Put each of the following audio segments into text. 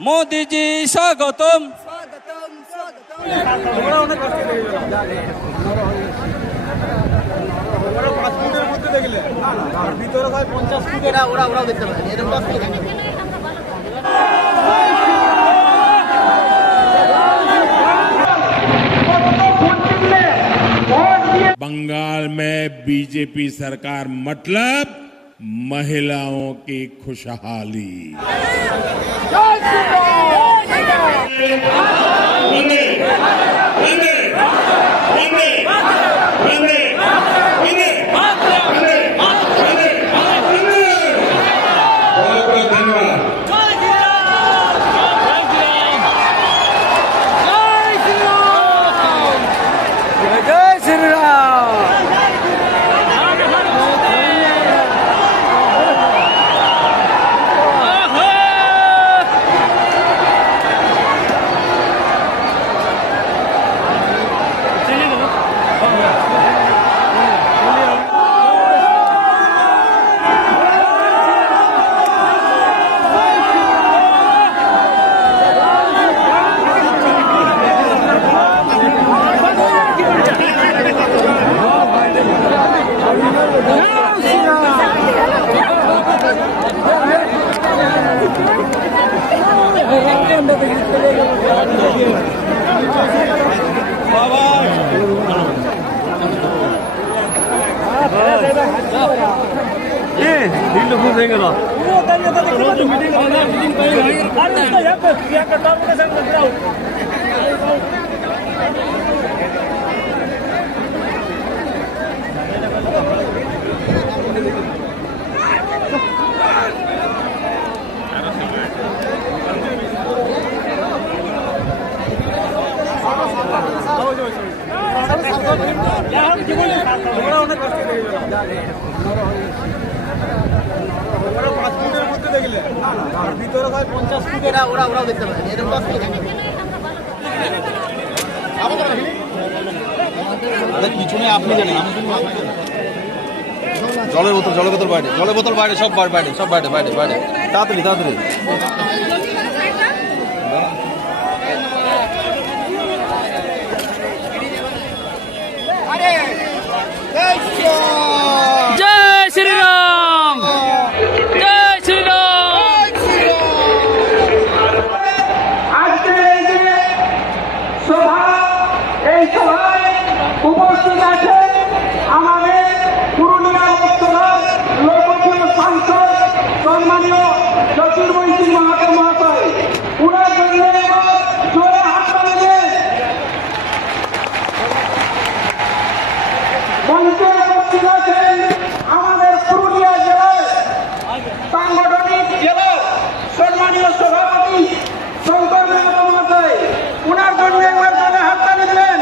मोदी जी स्वागतम। बंगाल में बीजेपी सरकार मतलब महिलाओं की खुशहाली। জলের বোতল বাইরে সব বাইরে তাড়াতাড়ি जय श्री राम, जय श्री राम। উপস্থিত আছেন আমাদের পুরুলিয়া লোকসভার লোকপ্রিয় সাংসদ সম্মানীয় জ্যোতির্ময়ী মাহাতো মহাশয়। উনার জন্য জোরে হাততালি দেন। মঞ্চে উপস্থিত আছেন আমাদের পুরুলিয়া জেলার সাংগঠনিক জেলার সম্মানীয় সভাপতি শঙ্কর মাহাতো মহাশয়। উনার জন্য একবার জোরে হাততালি দেন।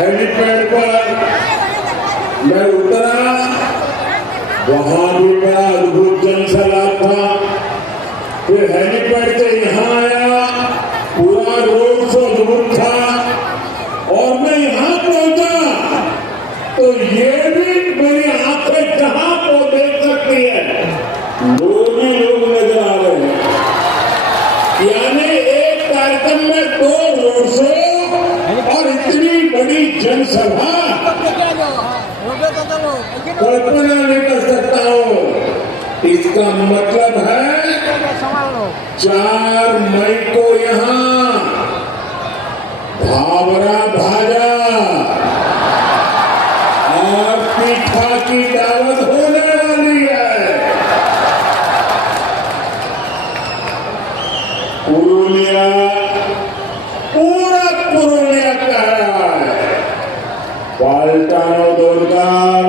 हेलीपैड पर मैं उतरा, वहां भी बड़ा अद्भुत जनसैलाब था। फिर हेलीपैड से यहाँ आया, पूरा रोड शो अद्भुत था। और मैं यहाँ पहुंचा तो ये भी मेरी आंखें जहां को देख सकती है, लोग ही लोग नजर आ रहे हैं। यानी एक कार्यक्रम में 2 रोड शो और इतनी बड़ी जनसभा कल्पना नहीं कर सकता हूँ। इसका मतलब है 4 मई को यहाँ भावरा भाजा और पीठा की दावत होने वाली है। पुरुलिया पूरा पुरुलिया कह रहा है पाल्टानो दरकार।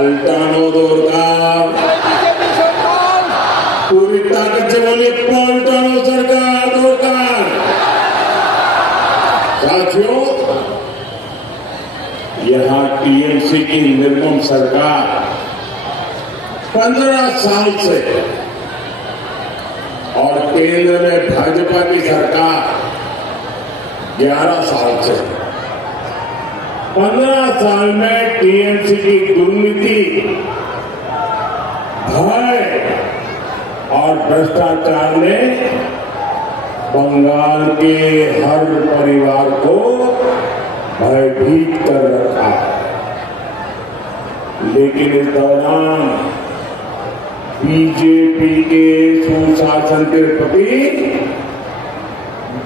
पलटानो दरकार पूरी ताकत से बोलिए पलटानो सरकार दरकार। साथियों, यहां टीएमसी की निर्मम सरकार 15 साल से और केंद्र में भाजपा की सरकार 11 साल से 15 साल में टीएमसी की दुर्नीति, भय और भ्रष्टाचार ने बंगाल के हर परिवार को भयभीत कर रखा है। लेकिन इस दौरान बीजेपी के सुशासन के प्रति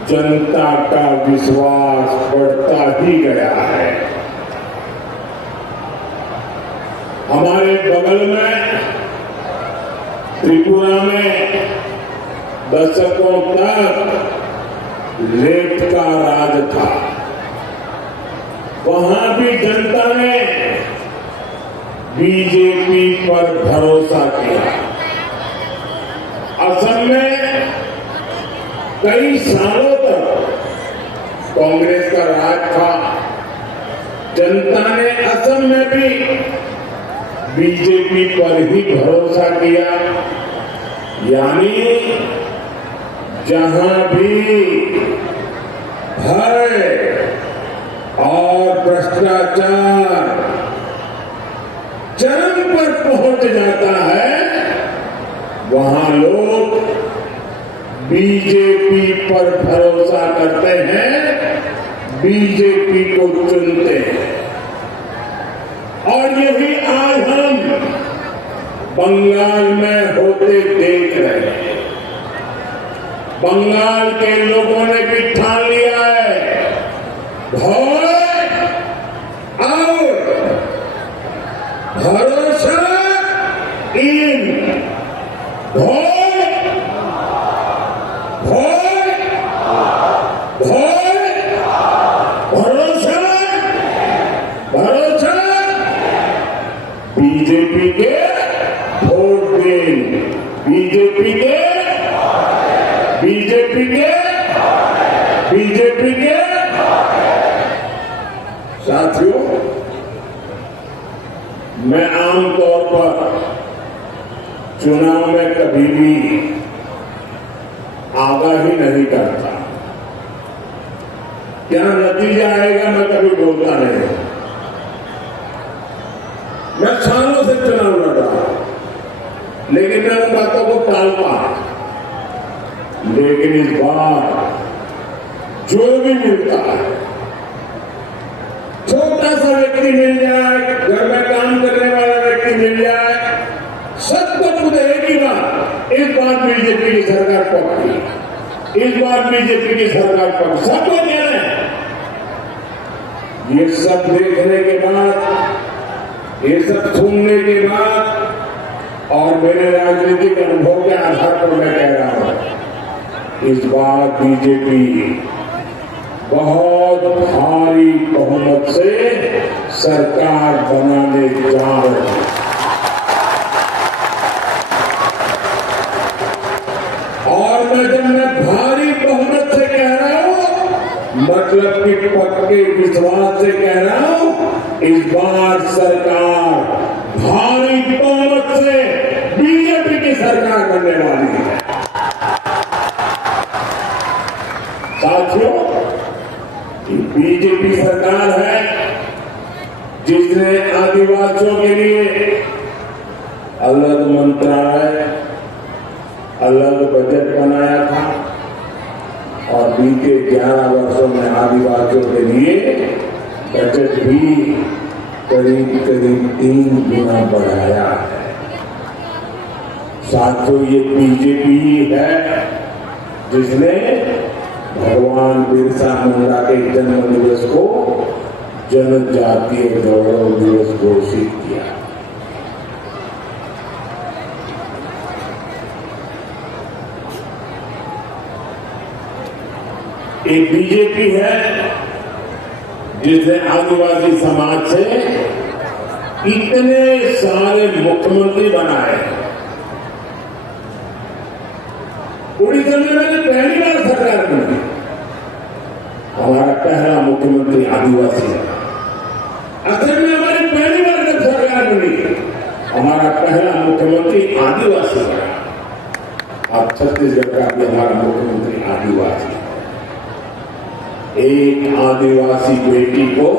जनता का विश्वास बढ़ता ही गया है। हमारे बगल में त्रिपुरा में दशकों तक रेत का राज था। वहां भी जनता ने बीजेपी पर भरोसा किया। असम में कई सालों तक कांग्रेस का राज था। जनता ने असम में भी बीजेपी पर ही भरोसा किया। यानी जहां भी भय और भ्रष्टाचार चरम पर पहुंच जाता है, वहां लोग बीजेपी पर भरोसा करते हैं, बीजेपी को चुनते हैं। और यही आज हम बंगाल में होते देख रहे हैं। बंगाल के लोगों ने भी ठान लिया है, भय और भरोसा इन भय भरोसा बीजेपी के वोट दें, बीजेपी के साथियों, मैं आमतौर पर चुनाव में कभी भी आगाही नहीं करता। क्या नतीजा आएगा मैं कभी बोलता नहीं। मैं सालों से चुनाव लड़ रहा हूं, लेकिन मैं उन बातों को टालता। लेकिन इस बार जो भी मिलता है, छोटा सा व्यक्ति मिल जाए, घर में काम करने वाला व्यक्ति मिल जाए, सबको खुद एक ही बात, इस बार बीजेपी की सरकार पक्की, इस बार बीजेपी की सरकार पक्की, सबको कहना है। ये सब देखने के बाद, ये सब सुनने के बाद और मेरे राजनीतिक अनुभव के आधार पर मैं कह रहा हूं, इस बार बीजेपी बहुत भारी बहुमत से सरकार बनाने जा रही है। और जब मैं भारी बहुमत से कह रहा हूं, मतलब कि पक्के विश्वास से कह रहा हूं, इस बार सरकार भारी बहुमत से बीजेपी की सरकार बनने वाली है। साथियों, बीजेपी सरकार है जिसने आदिवासियों के लिए अलग मंत्रालय, अलग बजट बनाया था और बीते 11 वर्षों में आदिवासियों के लिए बजट भी करीब 3 गुना बढ़ाया है। साथियों, ये बीजेपी ही है जिसने भगवान बिरसा मुंडा के जन्म दिवस को जनजातीय गौरव दिवस घोषित किया। एक बीजेपी है जिसने आदिवासी समाज से इतने सारे मुख्यमंत्री बनाए। उड़ीसा में मैंने पहली बार सरकार बनी, हमारा पहला मुख्यमंत्री आदिवासी है। असम में हमारी पहली बार जब सरकार बनी, हमारा पहला मुख्यमंत्री आदिवासी है। अब छत्तीसगढ़ का भी हमारा मुख्यमंत्री आदिवासी है। एक आदिवासी बेटी को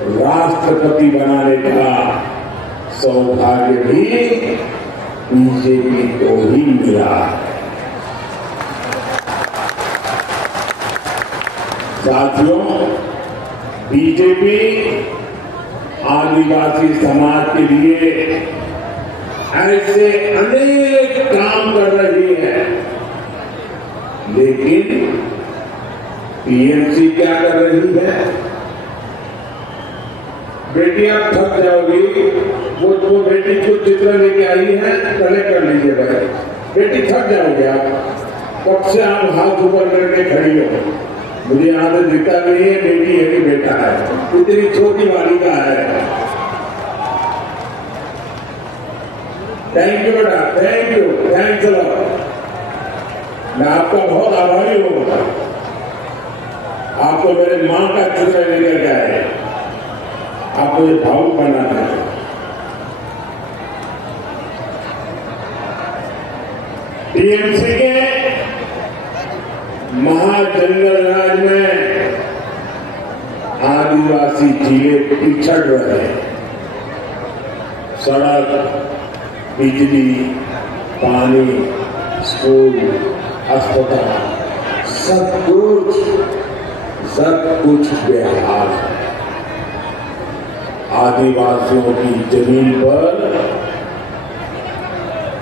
राष्ट्रपति बनाने का सौभाग्य भी बीजेपी को ही मिला है। साथियों, बीजेपी आदिवासी समाज के लिए ऐसे अनेक काम कर रही है, लेकिन टीएमसी क्या कर रही है? बेटी आप थक जाओगी, वो बेटी जो चित्र लेके आई है कलेक्ट कर लीजिए भाई। बेटी थक जाओगे आप, कब से आप हाथ ऊपर करके खड़ी हो। मुझे यहां से दिखता नहीं है बेटी है कि बेटा है, इतनी छोटी बालिका है। थैंक यू बेटा, thank you, thanks a lot. मैं आपका बहुत आभारी हूं। आपको मेरे मां का चित्र लेकर के आए, आपको ये भावुक बनाना है। टीएमसी के महाजंगल राज में आदिवासी जिले पिछड़ रहे हैं। सड़क, बिजली, पानी, स्कूल, अस्पताल, सब कुछ बेहाल है। आदिवासियों की जमीन पर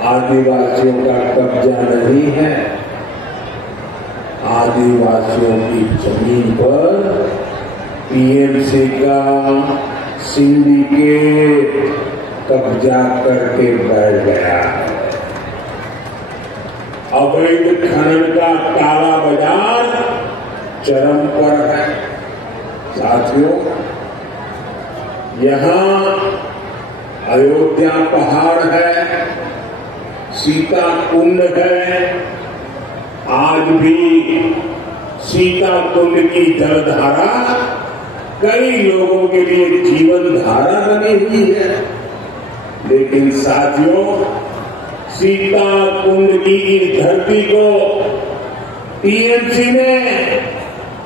आदिवासियों का कब्जा नहीं है। आदिवासियों की जमीन पर टीएमसी का सिंडिकेट कब्जा करके बैठ गया है। अवैध खनन का काला बाजार चरम पर है। साथियों, यहां अयोध्या पहाड़ है, सीता कुंड है। आज भी सीता कुंड की जलधारा कई लोगों के लिए जीवन धारा बनी हुई है। लेकिन साथियों, सीता कुंड की इस धरती को टीएमसी ने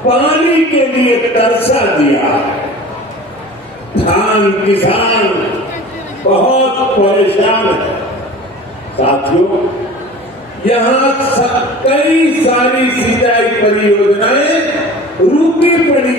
पानी के लिए तरसा दिया। धान किसान बहुत परेशान है। साथियों, यहां कई सारी सिंचाई परियोजनाएं रुकी पड़ी।